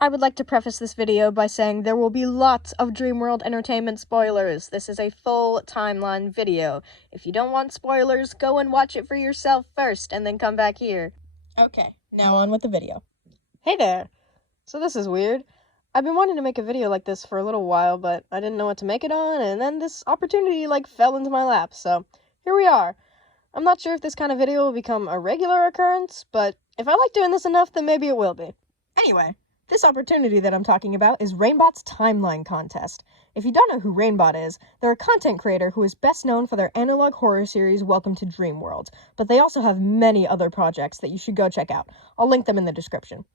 I would like to preface this video by saying there will be lots of Dreamworld Entertainment spoilers. This is a full timeline video. If you don't want spoilers, go and watch it for yourself first, and then come back here. Okay, now on with the video. Hey there! So this is weird. I've been wanting to make a video like this for a little while, but I didn't know what to make it on, and then this opportunity, fell into my lap, so here we are. I'm not sure if this kind of video will become a regular occurrence, but if I like doing this enough, then maybe it will be. Anyway, this opportunity that I'm talking about is Rainbott's Timeline Contest. If you don't know who Rainbott is, they're a content creator who is best known for their analog horror series Welcome to Dreamworld, but they also have many other projects that you should go check out. I'll link them in the description.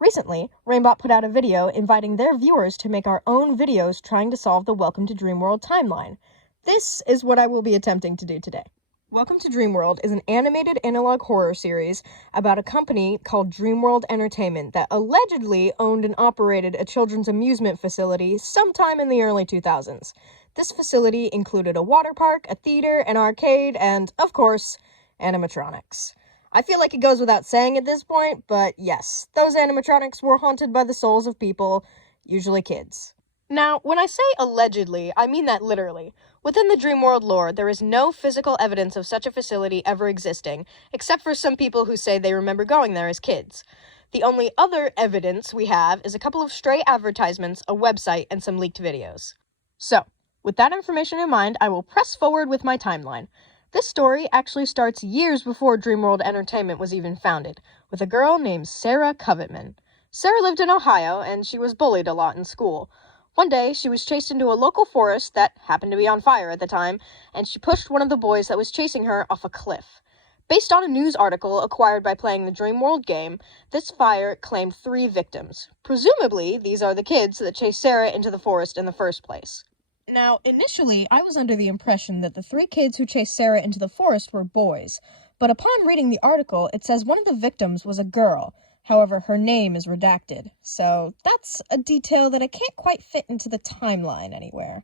Recently, Rainbott put out a video inviting their viewers to make our own videos trying to solve the Welcome to Dreamworld timeline. This is what I will be attempting to do today. Welcome to Dreamworld is an animated analog horror series about a company called Dreamworld Entertainment that allegedly owned and operated a children's amusement facility sometime in the early 2000s. This facility included a water park, a theater, an arcade, and, of course, animatronics. I feel like it goes without saying at this point, but yes, those animatronics were haunted by the souls of people, usually kids. Now, when I say allegedly, I mean that literally. Within the Dreamworld lore, there is no physical evidence of such a facility ever existing, except for some people who say they remember going there as kids. The only other evidence we have is a couple of stray advertisements, a website, and some leaked videos. So, with that information in mind, I will press forward with my timeline. This story actually starts years before Dreamworld Entertainment was even founded, with a girl named Sarah Covetman. Sarah lived in Ohio, and she was bullied a lot in school. One day, she was chased into a local forest that happened to be on fire at the time, and she pushed one of the boys that was chasing her off a cliff. Based on a news article acquired by playing the Dreamworld game, this fire claimed 3 victims. Presumably, these are the kids that chased Sarah into the forest in the first place. Now, initially, I was under the impression that the 3 kids who chased Sarah into the forest were boys, but upon reading the article, it says one of the victims was a girl. However, her name is redacted, so that's a detail that I can't quite fit into the timeline anywhere.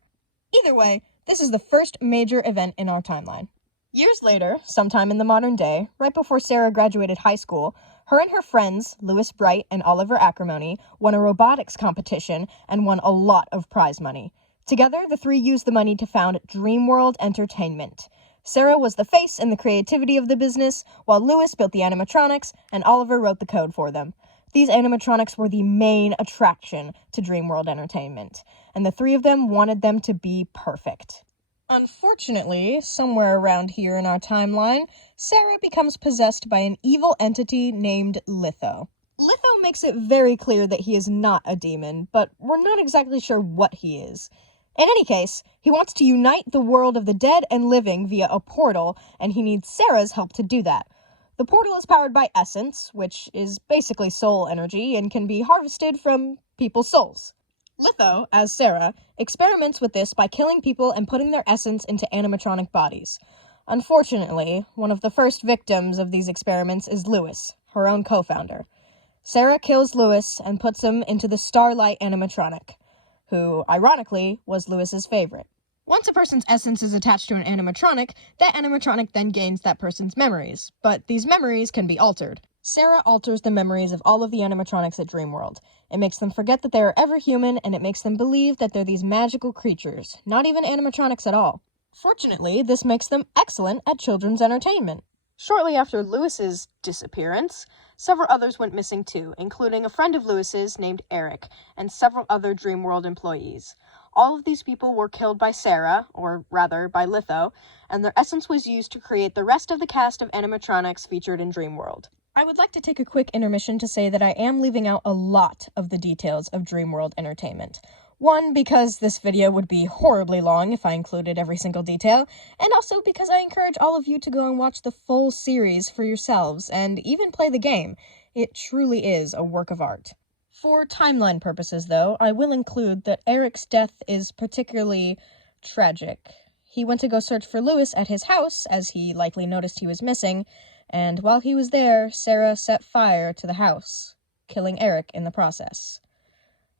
Either way, this is the first major event in our timeline. Years later, sometime in the modern day, right before Sarah graduated high school, her and her friends, Louis Bright and Oliver Acrimony, won a robotics competition and won a lot of prize money. Together, the 3 used the money to found Dreamworld Entertainment. Sarah was the face and the creativity of the business, while Louis built the animatronics, and Oliver wrote the code for them. These animatronics were the main attraction to Dreamworld Entertainment, and the 3 of them wanted them to be perfect. Unfortunately, somewhere around here in our timeline, Sarah becomes possessed by an evil entity named Litho. Litho makes it very clear that he is not a demon, but we're not exactly sure what he is. In any case, he wants to unite the world of the dead and living via a portal, and he needs Sarah's help to do that. The portal is powered by essence, which is basically soul energy and can be harvested from people's souls. Litho, as Sarah, experiments with this by killing people and putting their essence into animatronic bodies. Unfortunately, one of the first victims of these experiments is Louis, her own co-founder. Sarah kills Louis and puts him into the Starlight animatronic, who, ironically, was Louis's favorite. Once a person's essence is attached to an animatronic, that animatronic then gains that person's memories, but these memories can be altered. Sarah alters the memories of all of the animatronics at Dreamworld. It makes them forget that they are ever human, and it makes them believe that they're these magical creatures, not even animatronics at all. Fortunately, this makes them excellent at children's entertainment. Shortly after Louis's disappearance, several others went missing too, including a friend of Louis's named Eric, and several other Dreamworld employees. All of these people were killed by Sarah, or rather, by Litho, and their essence was used to create the rest of the cast of animatronics featured in Dreamworld. I would like to take a quick intermission to say that I am leaving out a lot of the details of Dreamworld Entertainment. One, because this video would be horribly long if I included every single detail, and also because I encourage all of you to go and watch the full series for yourselves, and even play the game. It truly is a work of art. For timeline purposes, though, I will include that Eric's death is particularly tragic. He went to go search for Louis at his house, as he likely noticed he was missing, and while he was there, Sarah set fire to the house, killing Eric in the process.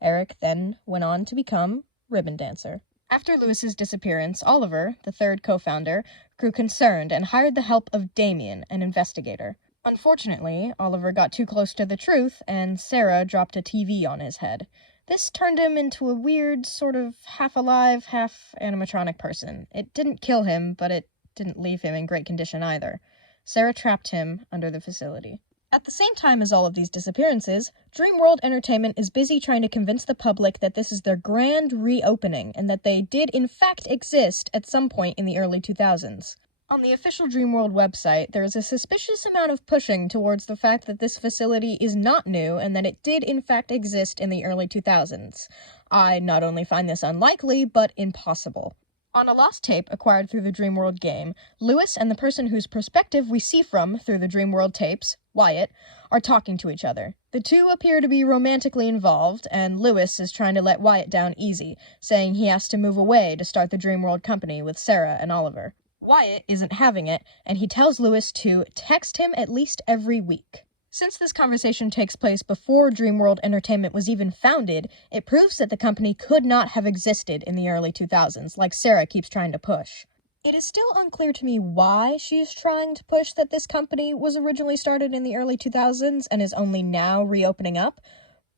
Eric then went on to become Ribbon Dancer. After Louis's disappearance, Oliver, the 3rd co-founder, grew concerned and hired the help of Damien, an investigator. Unfortunately, Oliver got too close to the truth, and Sarah dropped a TV on his head. This turned him into a weird, sort of half-alive, half-animatronic person. It didn't kill him, but it didn't leave him in great condition either. Sarah trapped him under the facility. At the same time as all of these disappearances, Dreamworld Entertainment is busy trying to convince the public that this is their grand reopening, and that they did in fact exist at some point in the early 2000s. On the official Dreamworld website, there is a suspicious amount of pushing towards the fact that this facility is not new and that it did in fact exist in the early 2000s. I not only find this unlikely, but impossible. On a lost tape acquired through the Dreamworld game, Lewis and the person whose perspective we see from through the Dreamworld tapes, Wyatt, are talking to each other. The two appear to be romantically involved, and Lewis is trying to let Wyatt down easy, saying he has to move away to start the Dreamworld company with Sarah and Oliver. Wyatt isn't having it, and he tells Lewis to text him at least every week. Since this conversation takes place before Dreamworld Entertainment was even founded, it proves that the company could not have existed in the early 2000s, like Sarah keeps trying to push. It is still unclear to me why she's trying to push that this company was originally started in the early 2000s and is only now reopening up.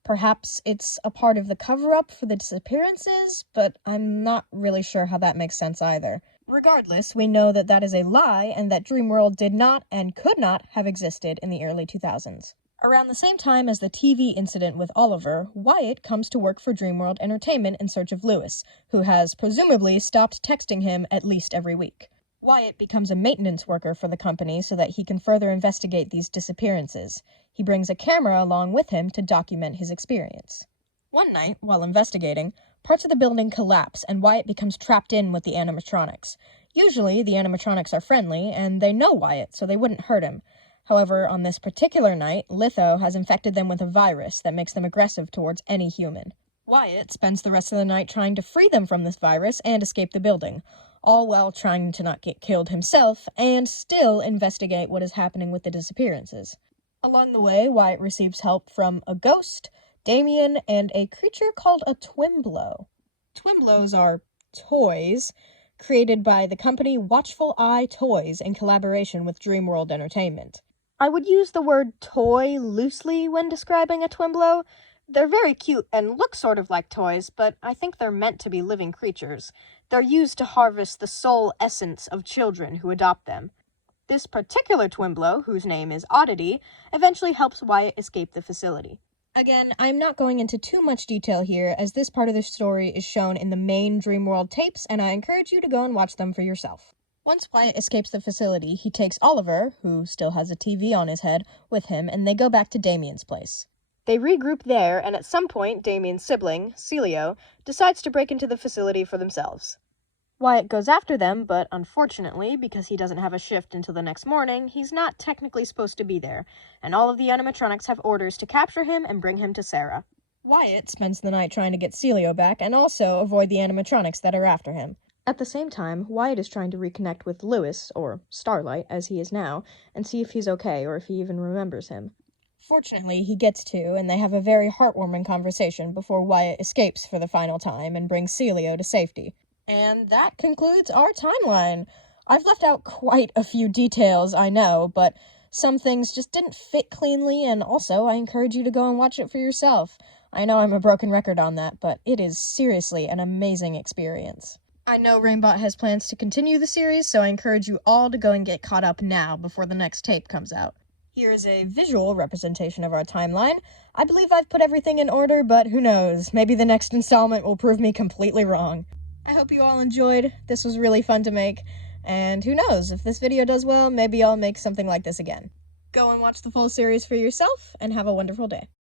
Perhaps it's a part of the cover-up for the disappearances, but I'm not really sure how that makes sense either. Regardless, we know that that is a lie and that Dreamworld did not and could not have existed in the early 2000s. Around the same time as the TV incident with Oliver, Wyatt comes to work for Dreamworld Entertainment in search of Lewis, who has presumably stopped texting him at least every week. Wyatt becomes a maintenance worker for the company so that he can further investigate these disappearances. He brings a camera along with him to document his experience. One night, while investigating, parts of the building collapse and Wyatt becomes trapped in with the animatronics. Usually, the animatronics are friendly, and they know Wyatt, so they wouldn't hurt him. However, on this particular night, Litho has infected them with a virus that makes them aggressive towards any human. Wyatt spends the rest of the night trying to free them from this virus and escape the building, all while trying to not get killed himself and still investigate what is happening with the disappearances. Along the way, Wyatt receives help from a ghost, Damien, and a creature called a Twimblow. Twimblows are toys created by the company Watchful Eye Toys in collaboration with Dreamworld Entertainment. I would use the word toy loosely when describing a Twimblow. They're very cute and look sort of like toys, but I think they're meant to be living creatures. They're used to harvest the soul essence of children who adopt them. This particular Twimblow, whose name is Oddity, eventually helps Wyatt escape the facility. Again, I'm not going into too much detail here, as this part of the story is shown in the main Dreamworld tapes, and I encourage you to go and watch them for yourself. Once Wyatt escapes the facility, he takes Oliver, who still has a TV on his head, with him, and they go back to Damien's place. They regroup there, and at some point, Damien's sibling, Celio, decides to break into the facility for themselves. Wyatt goes after them, but unfortunately, because he doesn't have a shift until the next morning, he's not technically supposed to be there, and all of the animatronics have orders to capture him and bring him to Sarah. Wyatt spends the night trying to get Celio back and also avoid the animatronics that are after him. At the same time, Wyatt is trying to reconnect with Lewis, or Starlight, as he is now, and see if he's okay or if he even remembers him. Fortunately, he gets to, and they have a very heartwarming conversation before Wyatt escapes for the final time and brings Celio to safety. And that concludes our timeline. I've left out quite a few details, I know, but some things just didn't fit cleanly, and also I encourage you to go and watch it for yourself. I know I'm a broken record on that, but it is seriously an amazing experience. I know Rainbott has plans to continue the series, so I encourage you all to go and get caught up now before the next tape comes out. Here is a visual representation of our timeline. I believe I've put everything in order, but who knows, maybe the next installment will prove me completely wrong. I hope you all enjoyed. This was really fun to make, and who knows, if this video does well, maybe I'll make something like this again. Go and watch the full series for yourself, and have a wonderful day.